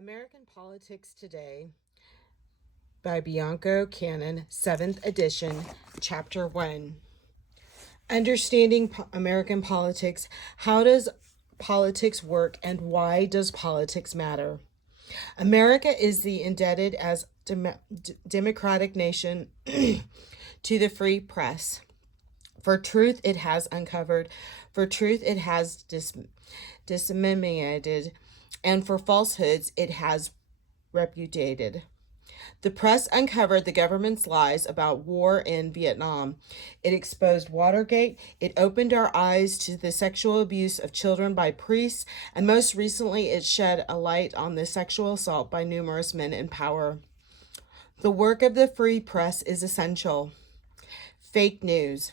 American Politics Today by Bianco Canon, 7th edition, Chapter 1. Understanding American Politics. How does politics work and why does politics matter? America is the indebted as democratic nation to the free press. For truth it has uncovered, for truth it has disseminated, and for falsehoods it has repudiated. The press uncovered the government's lies about war in Vietnam. It exposed Watergate. It opened our eyes to the sexual abuse of children by priests, and most recently it shed a light on the sexual assault by numerous men in power. The work of the free press is essential. Fake news.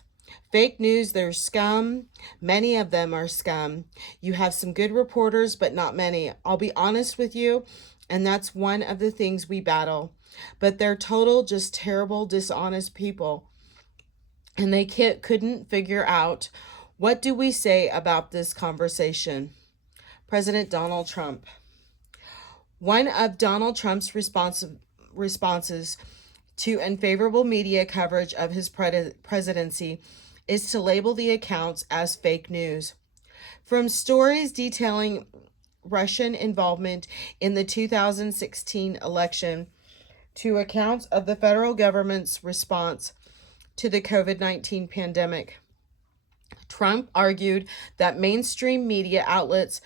Fake news, they're scum. Many of them are scum. You have some good reporters, but not many. I'll be honest with you, and that's one of the things we battle. But they're total, just terrible, dishonest people. And they couldn't figure out, what do we say about this conversation? President Donald Trump. One of Donald Trump's responses to unfavorable media coverage of his presidency is to label the accounts as fake news. From stories detailing Russian involvement in the 2016 election to accounts of the federal government's response to the COVID-19 pandemic, Trump argued that mainstream media outlets,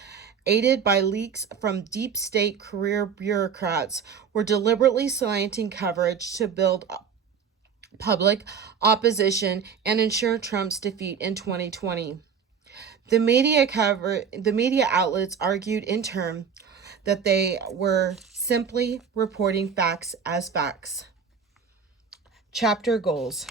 aided by leaks from deep state career bureaucrats, were deliberately slanting coverage to build public opposition and ensure Trump's defeat in 2020. The media outlets argued in turn that they were simply reporting facts as facts. Chapter goals.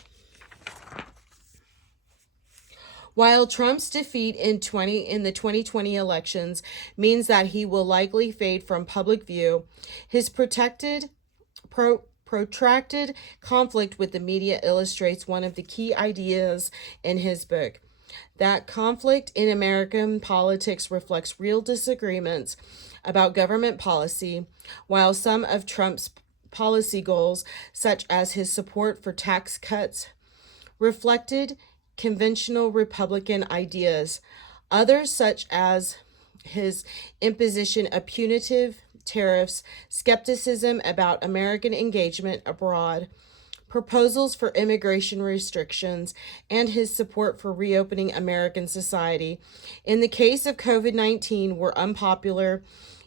While Trump's defeat in the 2020 elections means that he will likely fade from public view, his protracted conflict with the media illustrates one of the key ideas in his book. That conflict in American politics reflects real disagreements about government policy, while some of Trump's policy goals, such as his support for tax cuts, reflected conventional Republican ideas. Others, such as his imposition of punitive tariffs, skepticism about American engagement abroad, proposals for immigration restrictions, and his support for reopening American society, in the case of COVID-19, were unpopular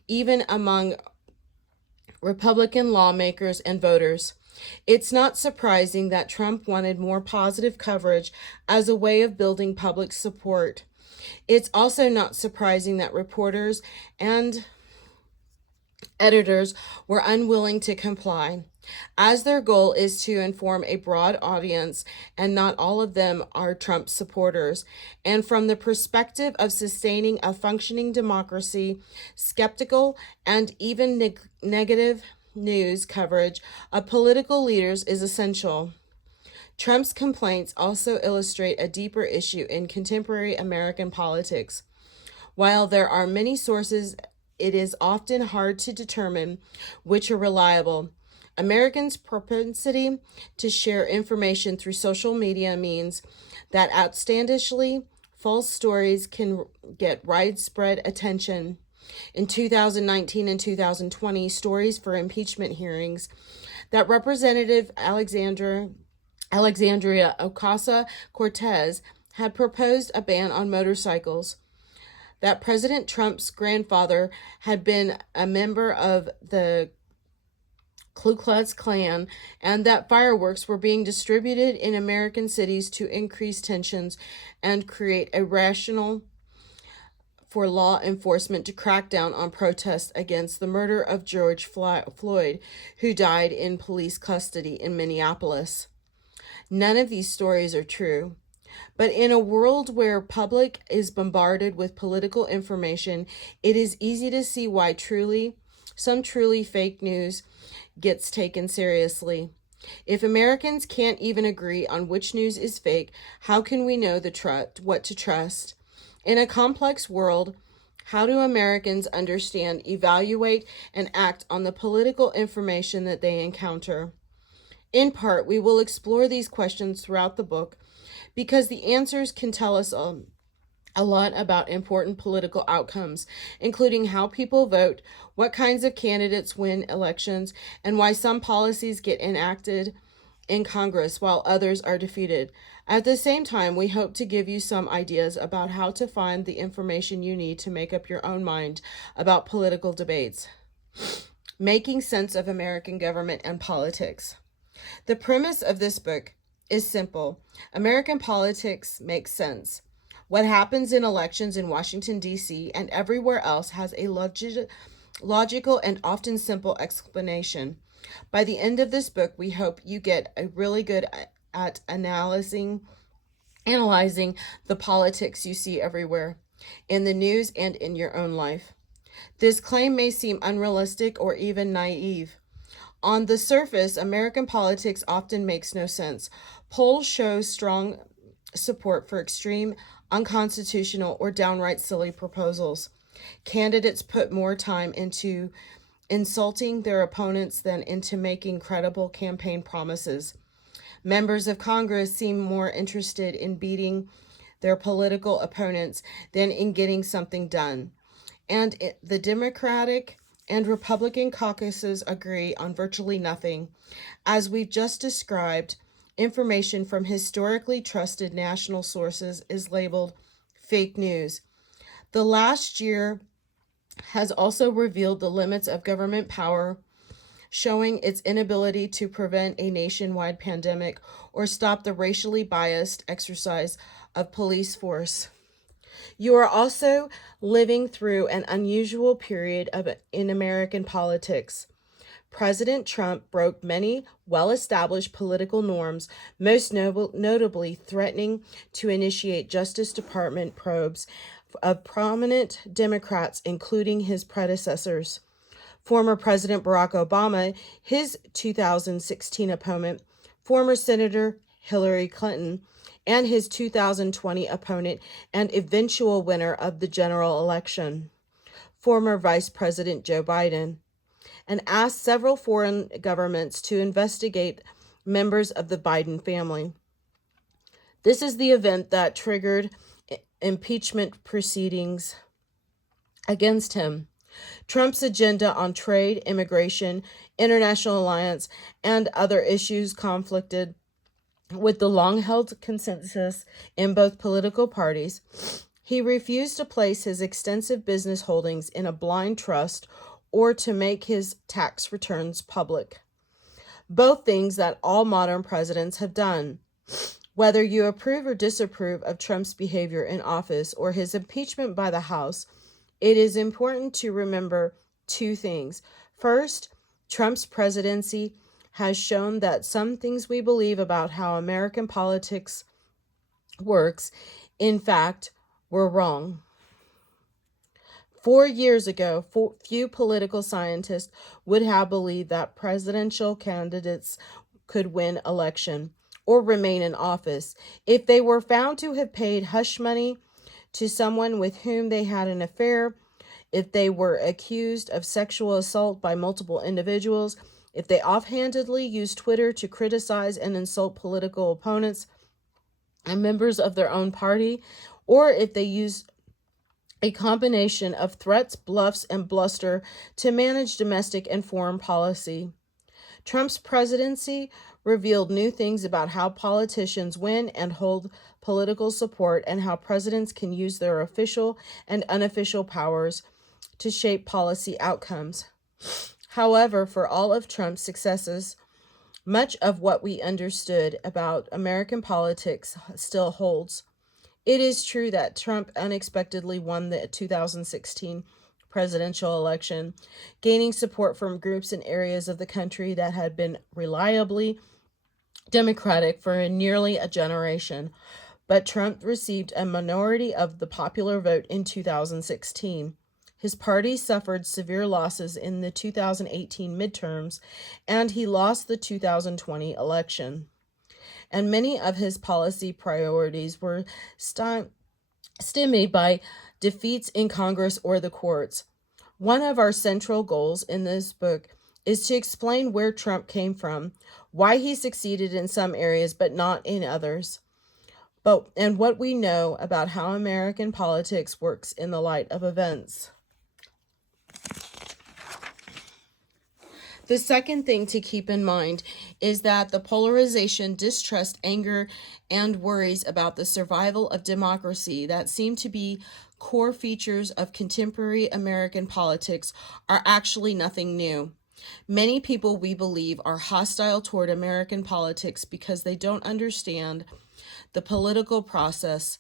even among Republican lawmakers and voters. It's not surprising that Trump wanted more positive coverage as a way of building public support. It's also not surprising that reporters and editors were unwilling to comply, as their goal is to inform a broad audience, and not all of them are Trump supporters. And from the perspective of sustaining a functioning democracy, skeptical and even negative news coverage of political leaders is essential. Trump's complaints also illustrate a deeper issue in contemporary American politics. While there are many sources, it is often hard to determine which are reliable. Americans' propensity to share information through social media means that outlandishly false stories can get widespread attention. In 2019 and 2020, stories for impeachment hearings that Representative Alexandria Ocasio-Cortez had proposed a ban on motorcycles, that President Trump's grandfather had been a member of the Ku Klux Klan, and that fireworks were being distributed in American cities to increase tensions and create a rationale for law enforcement to crack down on protests against the murder of George Floyd, who died in police custody in Minneapolis. None of these stories are true. But in a world where public is bombarded with political information, it is easy to see why some truly fake news gets taken seriously. If Americans can't even agree on which news is fake, how can we know what to trust? In a complex world, How do Americans understand, evaluate, and act on the political information that they encounter? In part, we will explore these questions throughout the book because the answers can tell us a lot about important political outcomes, including how people vote, what kinds of candidates win elections, and why some policies get enacted in Congress while others are defeated. At the same time, we hope to give you some ideas about how to find the information you need to make up your own mind about political debates. Making sense of American government and politics. The premise of this book is simple. American politics makes sense. What happens in elections in Washington, D.C., and everywhere else has a logical and often simple explanation. By the end of this book, we hope you get a really good at analyzing the politics you see everywhere, in the news and in your own life. This claim may seem unrealistic or even naive. On the surface, American politics often makes no sense. Polls show strong support for extreme, unconstitutional, or downright silly proposals. Candidates put more time into insulting their opponents than into making credible campaign promises. Members of Congress seem more interested in beating their political opponents than in getting something done. And the Democratic and Republican caucuses agree on virtually nothing. As we've just described, information from historically trusted national sources is labeled fake news. The last year has also revealed the limits of government power, showing its inability to prevent a nationwide pandemic or stop the racially biased exercise of police force. You are also living through an unusual period in American politics. President Trump broke many well-established political norms, most notably threatening to initiate Justice Department probes of prominent Democrats, including his predecessors. Former President Barack Obama, his 2016 opponent, former Senator Hillary Clinton, and his 2020 opponent and eventual winner of the general election, former Vice President Joe Biden, and asked several foreign governments to investigate members of the Biden family. This is the event that triggered impeachment proceedings against him. Trump's agenda on trade, immigration, international alliance, and other issues conflicted with the long-held consensus in both political parties. He refused to place his extensive business holdings in a blind trust or to make his tax returns public. Both things that all modern presidents have done. Whether you approve or disapprove of Trump's behavior in office or his impeachment by the House, it is important to remember two things. First, Trump's presidency has shown that some things we believe about how American politics works, in fact, were wrong. 4 years ago, few political scientists would have believed that presidential candidates could win election or remain in office if they were found to have paid hush money to someone with whom they had an affair, if they were accused of sexual assault by multiple individuals, if they offhandedly used Twitter to criticize and insult political opponents and members of their own party, or if they used a combination of threats, bluffs, and bluster to manage domestic and foreign policy. Trump's presidency revealed new things about how politicians win and hold political support and how presidents can use their official and unofficial powers to shape policy outcomes. However, for all of Trump's successes, much of what we understood about American politics still holds. It is true that Trump unexpectedly won the 2016 presidential election, gaining support from groups in areas of the country that had been reliably Democratic for nearly a generation. But Trump received a minority of the popular vote in 2016. His party suffered severe losses in the 2018 midterms, and he lost the 2020 election. And many of his policy priorities were stymied by defeats in Congress or the courts. One of our central goals in this book is to explain where Trump came from, why he succeeded in some areas but not in others, and what we know about how American politics works in the light of events. The second thing to keep in mind is that the polarization, distrust, anger, and worries about the survival of democracy that seem to be core features of contemporary American politics are actually nothing new. Many people, we believe, are hostile toward American politics because they don't understand the political process,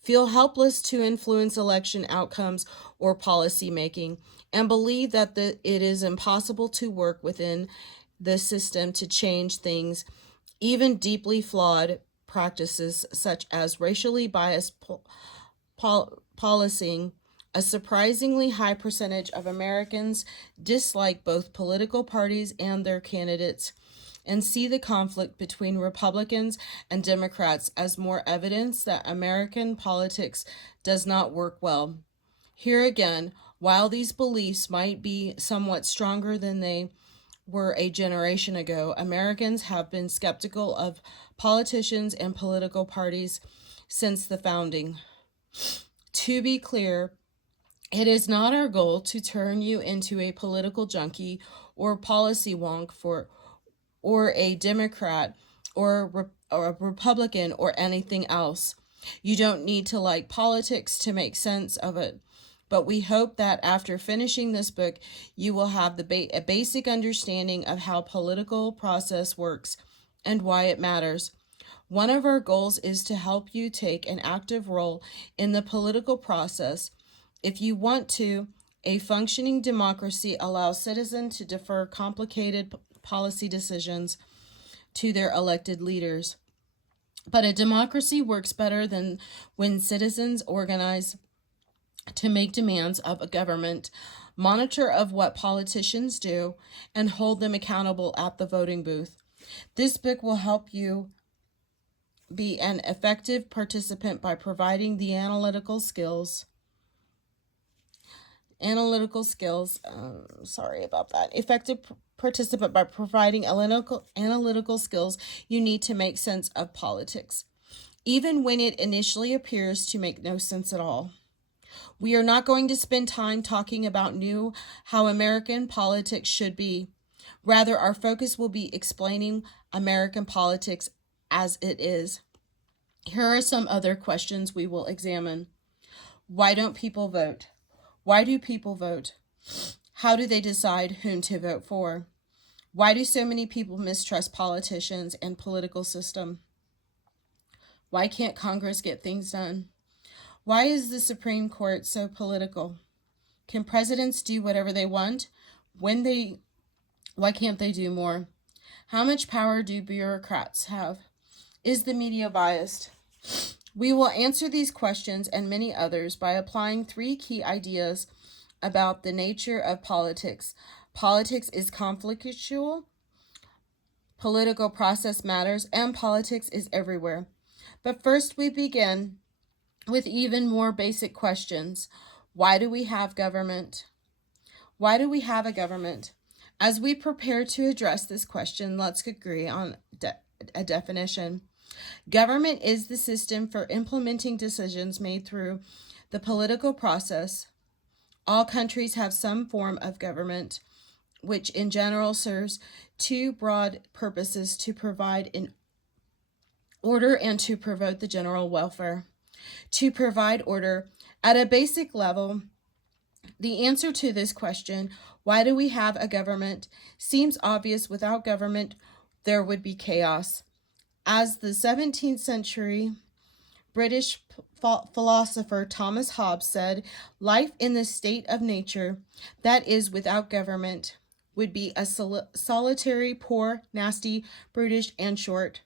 feel helpless to influence election outcomes or policy making, and believe that it is impossible to work within the system to change things, even deeply flawed practices such as racially biased policing. A surprisingly high percentage of Americans dislike both political parties and their candidates and see the conflict between Republicans and Democrats as more evidence that American politics does not work well. Here again, while these beliefs might be somewhat stronger than they were a generation ago, Americans have been skeptical of politicians and political parties since the founding. To be clear, it is not our goal to turn you into a political junkie or policy wonk or a Democrat or a Republican or anything else. You don't need to like politics to make sense of it. But we hope that after finishing this book, you will have a basic understanding of how political process works and why it matters. One of our goals is to help you take an active role in the political process. If you want to, a functioning democracy allows citizens to defer complicated policy decisions to their elected leaders. But a democracy works better than when citizens organize to make demands of a government, monitor of what politicians do, and hold them accountable at the voting booth. This book will help you be an effective participant by providing the analytical skills. Effective participant by providing analytical skills you need to make sense of politics, even when it initially appears to make no sense at all. We are not going to spend time talking about how American politics should be. Rather, our focus will be explaining American politics as it is. Here are some other questions we will examine. Why don't people vote? Why do people vote? How do they decide whom to vote for? Why do so many people mistrust politicians and political system? Why can't Congress get things done? Why is the Supreme Court so political? Can presidents do whatever they want? Why can't they do more? How much power do bureaucrats have? Is the media biased? We will answer these questions and many others by applying 3 key ideas about the nature of politics. Politics is conflictual, political process matters, and politics is everywhere. But first we begin with even more basic questions. Why do we have government? Why do we have a government? As we prepare to address this question, let's agree on a definition. Government is the system for implementing decisions made through the political process. All countries have some form of government, which in general serves 2 broad purposes: to provide an order and to promote the general welfare. To provide order, at a basic level, the answer to this question, why do we have a government, seems obvious. Without government, there would be chaos. As the 17th century British philosopher Thomas Hobbes said, life in the state of nature, that is, without government, would be a solitary, poor, nasty, brutish, and short.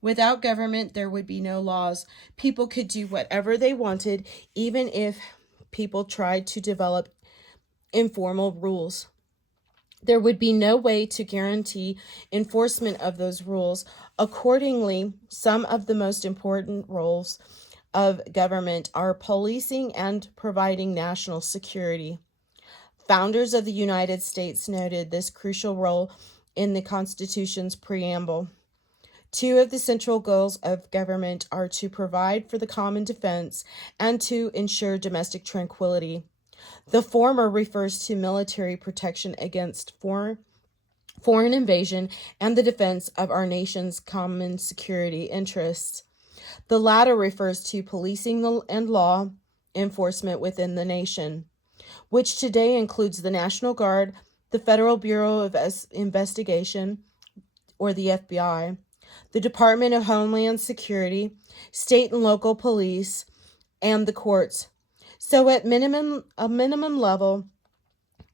Without government, there would be no laws. People could do whatever they wanted, even if people tried to develop informal rules. There would be no way to guarantee enforcement of those rules. Accordingly, some of the most important rules of government are policing and providing national security. Founders of the United States noted this crucial role in the Constitution's preamble. Two of the central goals of government are to provide for the common defense and to ensure domestic tranquility. The former refers to military protection against foreign invasion and the defense of our nation's common security interests. The latter refers to policing and law enforcement within the nation, which today includes the National Guard, the Federal Bureau of Investigation, or the FBI, the Department of Homeland Security, state and local police, and the courts. So at a minimum level,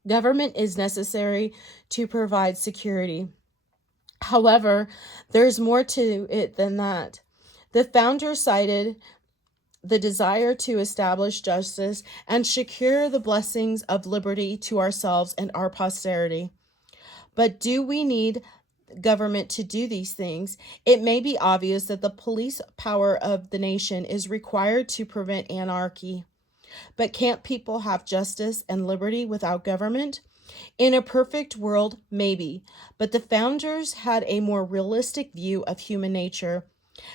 government is necessary to provide security. However, there's more to it than that. The founders cited the desire to establish justice and secure the blessings of liberty to ourselves and our posterity. But do we need government to do these things? It may be obvious that the police power of the nation is required to prevent anarchy. But can't people have justice and liberty without government? In a perfect world, maybe, but the founders had a more realistic view of human nature.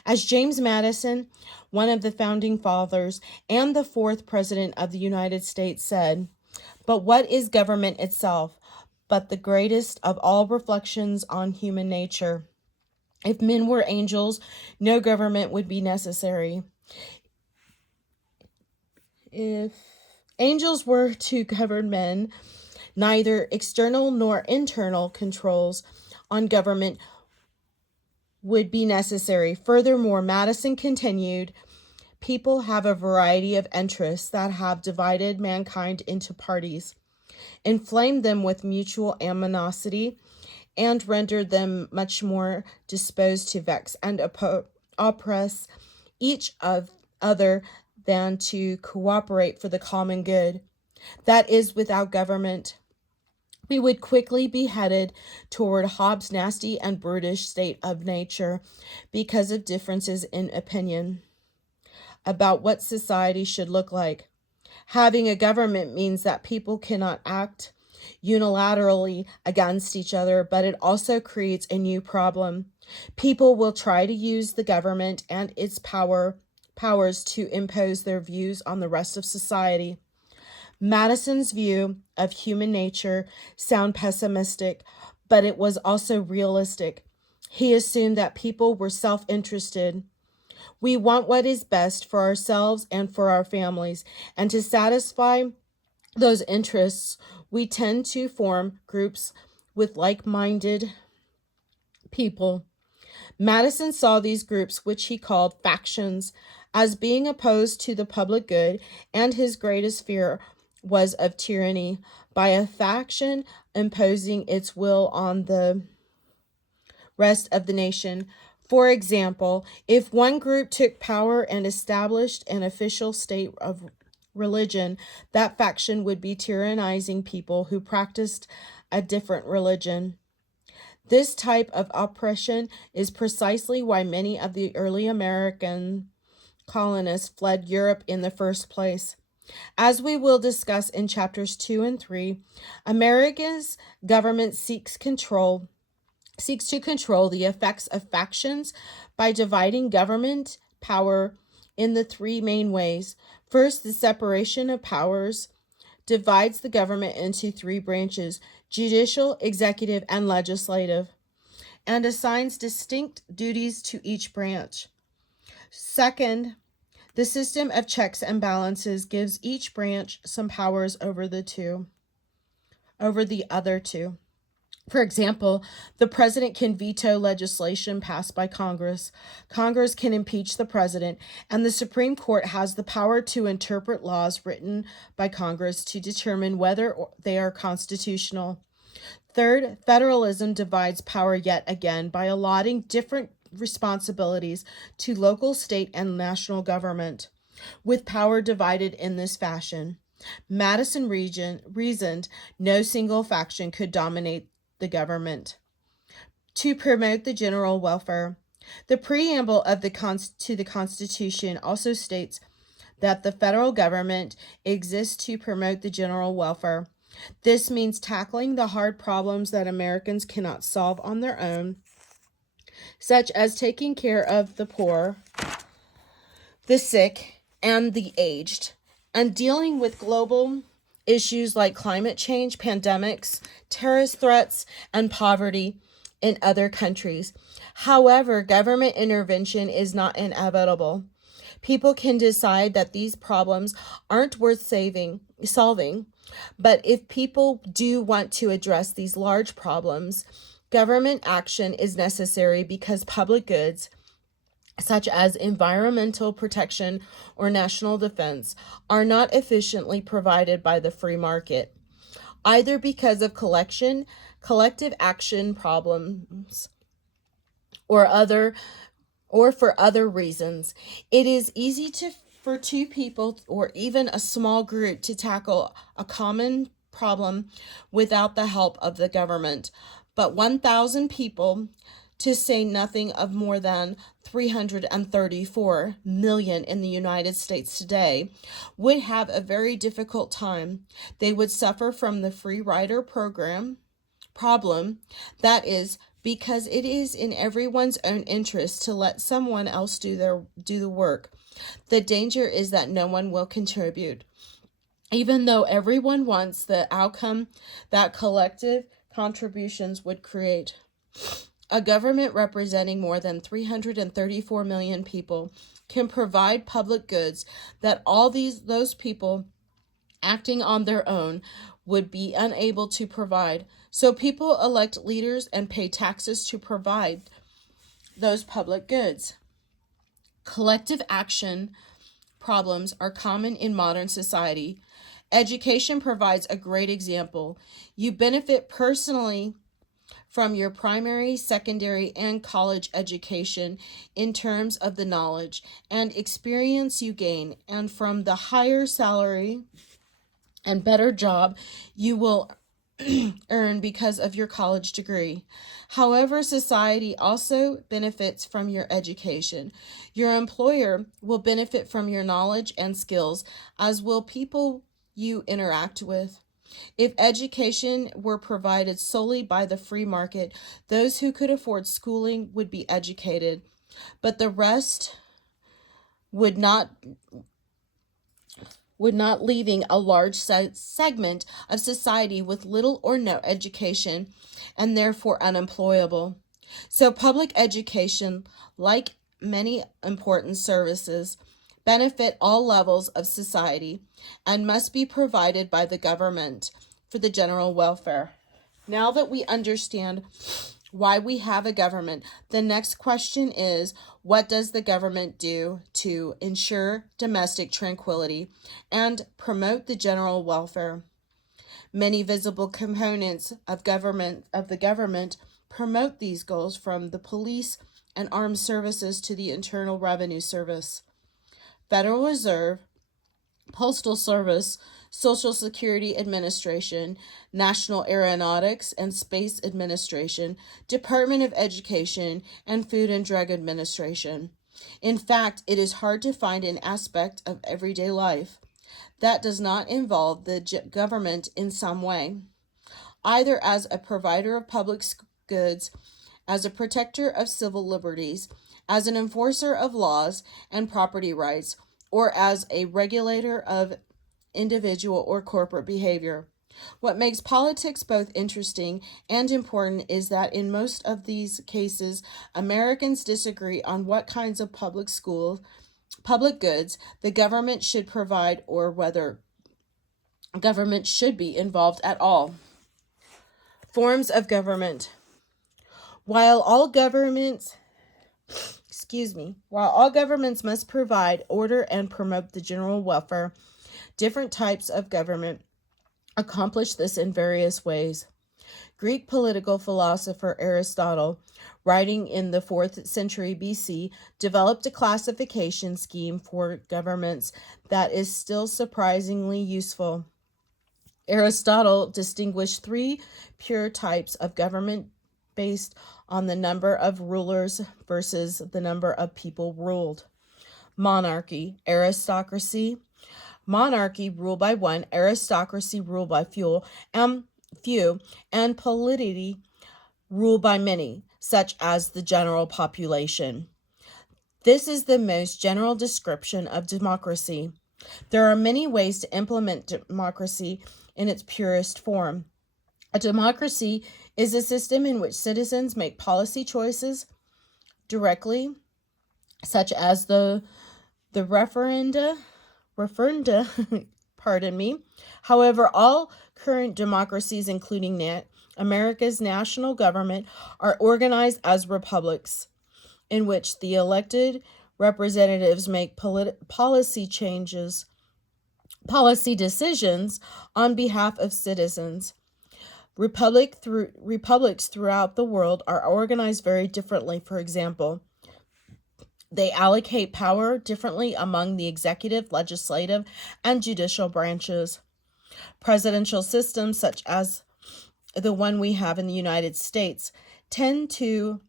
As James Madison, one of the founding fathers and the fourth president of the United States, said, "But what is government itself but the greatest of all reflections on human nature? If men were angels, no government would be necessary. If angels were to govern men, neither external nor internal controls on government would be necessary." Furthermore, Madison continued, "People have a variety of interests that have divided mankind into parties, inflamed them with mutual animosity, and rendered them much more disposed to vex and oppress each other than to cooperate for the common good. That is, without government, we would quickly be headed toward Hobbes' nasty and brutish state of nature because of differences in opinion about what society should look like. Having a government means that people cannot act unilaterally against each other, but it also creates a new problem. People will try to use the government and its powers to impose their views on the rest of society." Madison's view of human nature sounded pessimistic, but it was also realistic. He assumed that people were self-interested. We want what is best for ourselves and for our families, and to satisfy those interests, we tend to form groups with like-minded people. Madison saw these groups, which he called factions, as being opposed to the public good, and his greatest fear was of tyranny by a faction imposing its will on the rest of the nation. For example, if one group took power and established an official state of religion, that faction would be tyrannizing people who practiced a different religion. This type of oppression is precisely why many of the early American colonists fled Europe in the first place. As we will discuss in chapters 2 and 3, America's government seeks to control the effects of factions by dividing government power in the three main ways. First, the separation of powers divides the government into three branches: judicial, executive, and legislative, and assigns distinct duties to each branch. Second, the system of checks and balances gives each branch some powers over the other two. For example, the president can veto legislation passed by Congress. Congress can impeach the president, and the Supreme Court has the power to interpret laws written by Congress to determine whether they are constitutional. Third, federalism divides power yet again by allotting different responsibilities to local, state, and national government. With power divided in this fashion, Madison reasoned no single faction could dominate the government. To promote the general welfare, The preamble of to the Constitution also states that the federal government exists to promote the general welfare. This means tackling the hard problems that Americans cannot solve on their own, such as taking care of the poor, the sick, and the aged, and dealing with global issues like climate change, pandemics, terrorist threats, and poverty in other countries. However, government intervention is not inevitable. People can decide that these problems aren't worth solving, but if people do want to address these large problems, government action is necessary because public goods, such as environmental protection or national defense, are not efficiently provided by the free market, either because of collective action problems or for other reasons. It is easy for two people or even a small group to tackle a common problem without the help of the government. But 1,000 people, to say nothing of more than 334 million in the United States today, would have a very difficult time. They would suffer from the free rider problem, that is, because it is in everyone's own interest to let someone else do the work. The danger is that no one will contribute, even though everyone wants the outcome that collective contributions would create. A government representing more than 334 million people can provide public goods that those people acting on their own would be unable to provide. So people elect leaders and pay taxes to provide those public goods. Collective action problems are common in modern society. Education provides a great example. You benefit personally from your primary, secondary, and college education in terms of the knowledge and experience you gain, and from the higher salary and better job you will earn because of your college degree. However, society also benefits from your education. Your employer will benefit from your knowledge and skills, as will people you interact with. If education were provided solely by the free market, those who could afford schooling would be educated, but the rest would not, leaving a large segment of society with little or no education and therefore unemployable. So public education, like many important services, benefit all levels of society and must be provided by the government for the general welfare. Now that we understand why we have a government, the next question is, what does the government do to ensure domestic tranquility and promote the general welfare? Many visible components of the government promote these goals, from the police and armed services to the Internal Revenue Service, Federal Reserve, Postal Service, Social Security Administration, National Aeronautics and Space Administration, Department of Education, and Food and Drug Administration. In fact, it is hard to find an aspect of everyday life that does not involve the government in some way, either as a provider of public goods, as a protector of civil liberties, as an enforcer of laws and property rights, or as a regulator of individual or corporate behavior. What makes politics both interesting and important is that in most of these cases, Americans disagree on what kinds of public goods the government should provide, or whether government should be involved at all. Forms of government. While all governments must provide order and promote the general welfare, different types of government accomplish this in various ways. Greek political philosopher Aristotle, writing in the 4th century BC, developed a classification scheme for governments that is still surprisingly useful. Aristotle distinguished three pure types of government based on the number of rulers versus the number of people ruled. Monarchy, aristocracy. Monarchy ruled by one, aristocracy ruled by few, and polity ruled by many, such as the general population. This is the most general description of democracy. There are many ways to implement democracy in its purest form. A democracy is a system in which citizens make policy choices directly, such as the referenda, pardon me. However, all current democracies, including America's national government, are organized as republics, in which the elected representatives make policy decisions on behalf of citizens. Republics throughout the world are organized very differently. For example, they allocate power differently among the executive, legislative, and judicial branches. Presidential systems, such as the one we have in the United States, tend to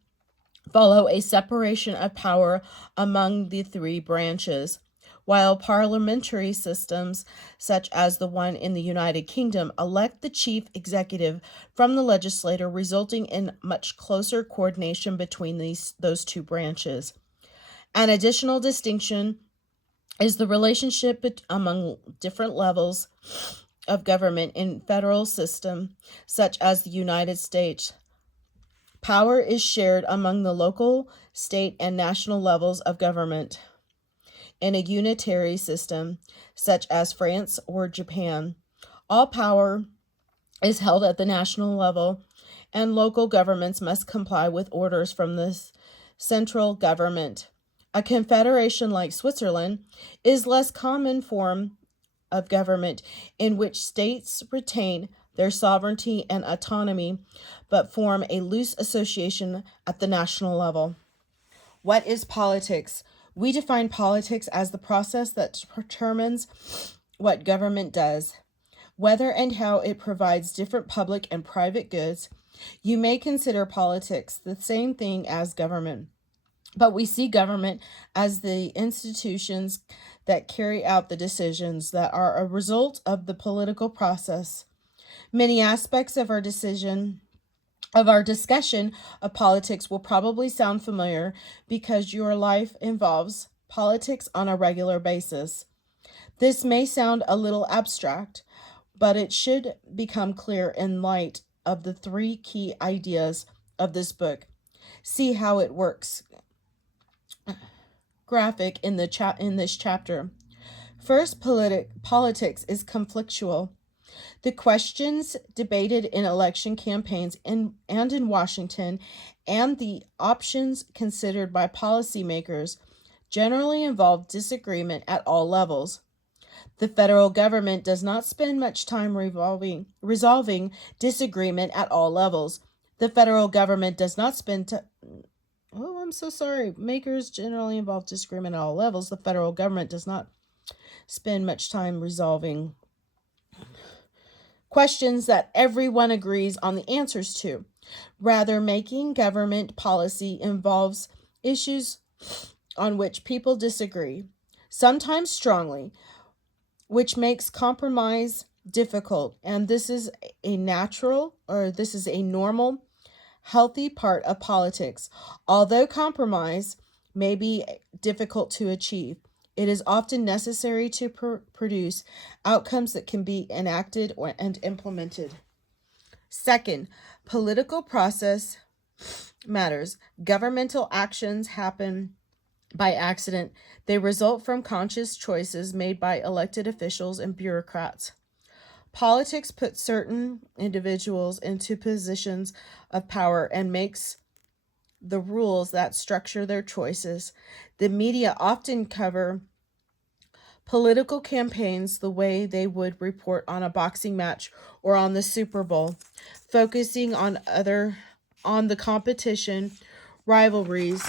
follow a separation of power among the three branches, while parliamentary systems, such as the one in the United Kingdom, elect the chief executive from the legislature, resulting in much closer coordination between those two branches. An additional distinction is the relationship among different levels of government in federal system, such as the United States. Power is shared among the local, state, and national levels of government. In a unitary system, such as France or Japan, all power is held at the national level, and local governments must comply with orders from the central government. A confederation like Switzerland is less common form of government in which states retain their sovereignty and autonomy, but form a loose association at the national level. What is politics? We define politics as the process that determines what government does, whether and how it provides different public and private goods. You may consider politics the same thing as government, but we see government as the institutions that carry out the decisions that are a result of the political process. Many aspects of our discussion of politics will probably sound familiar because your life involves politics on a regular basis. This may sound a little abstract, but it should become clear in light of the three key ideas of this book. See how it works. Graphic in this chapter. First, politics is conflictual. The questions debated in election campaigns and in Washington, and the options considered by policymakers, generally involve disagreement at all levels. The federal government does not spend much time resolving disagreement at all levels. The federal government does not spend Makers generally involve disagreement at all levels. The federal government does not spend much time resolving questions that everyone agrees on the answers to. Rather, making government policy involves issues on which people disagree, sometimes strongly, which makes compromise difficult. And this is a normal, healthy part of politics. Although compromise may be difficult to achieve, it is often necessary to produce outcomes that can be enacted and implemented. Second, political process matters. Governmental actions happen by accident. They result from conscious choices made by elected officials and bureaucrats. Politics puts certain individuals into positions of power and makes the rules that structure their choices. The media often cover political campaigns the way they would report on a boxing match or on the Super Bowl, focusing on the competition, rivalries,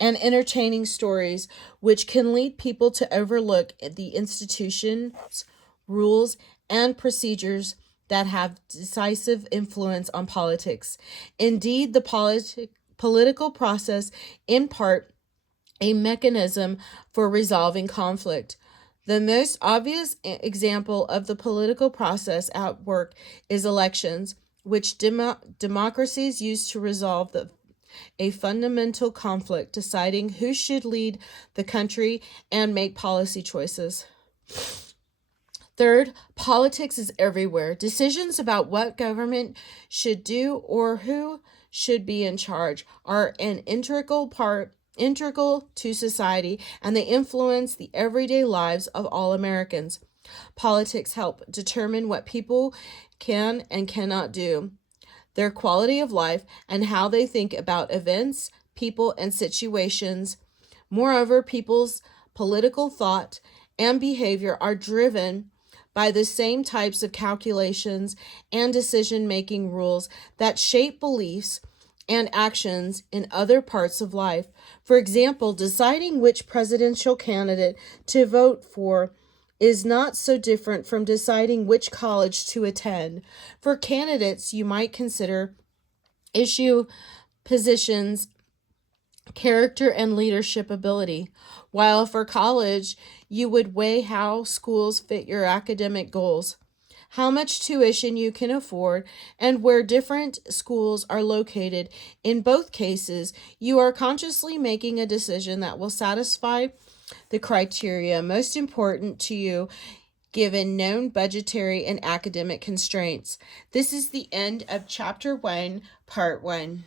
and entertaining stories, which can lead people to overlook the institutions, rules, and procedures that have decisive influence on politics. Indeed, the political process, in part, a mechanism for resolving conflict. The most obvious example of the political process at work is elections, which democracies use to resolve a fundamental conflict, deciding who should lead the country and make policy choices. Third, politics is everywhere. Decisions about what government should do or who should be in charge are an integral to society, and they influence the everyday lives of all Americans. Politics help determine what people can and cannot do, their quality of life, and how they think about events, people, and situations. Moreover, people's political thought and behavior are driven by the same types of calculations and decision-making rules that shape beliefs and actions in other parts of life. For example, deciding which presidential candidate to vote for is not so different from deciding which college to attend. For candidates, you might consider issue, positions, character, and leadership ability, while for college, you would weigh how schools fit your academic goals, how much tuition you can afford, and where different schools are located. In both cases, you are consciously making a decision that will satisfy the criteria most important to you given known budgetary and academic constraints. This is the end of Chapter 1, Part 1.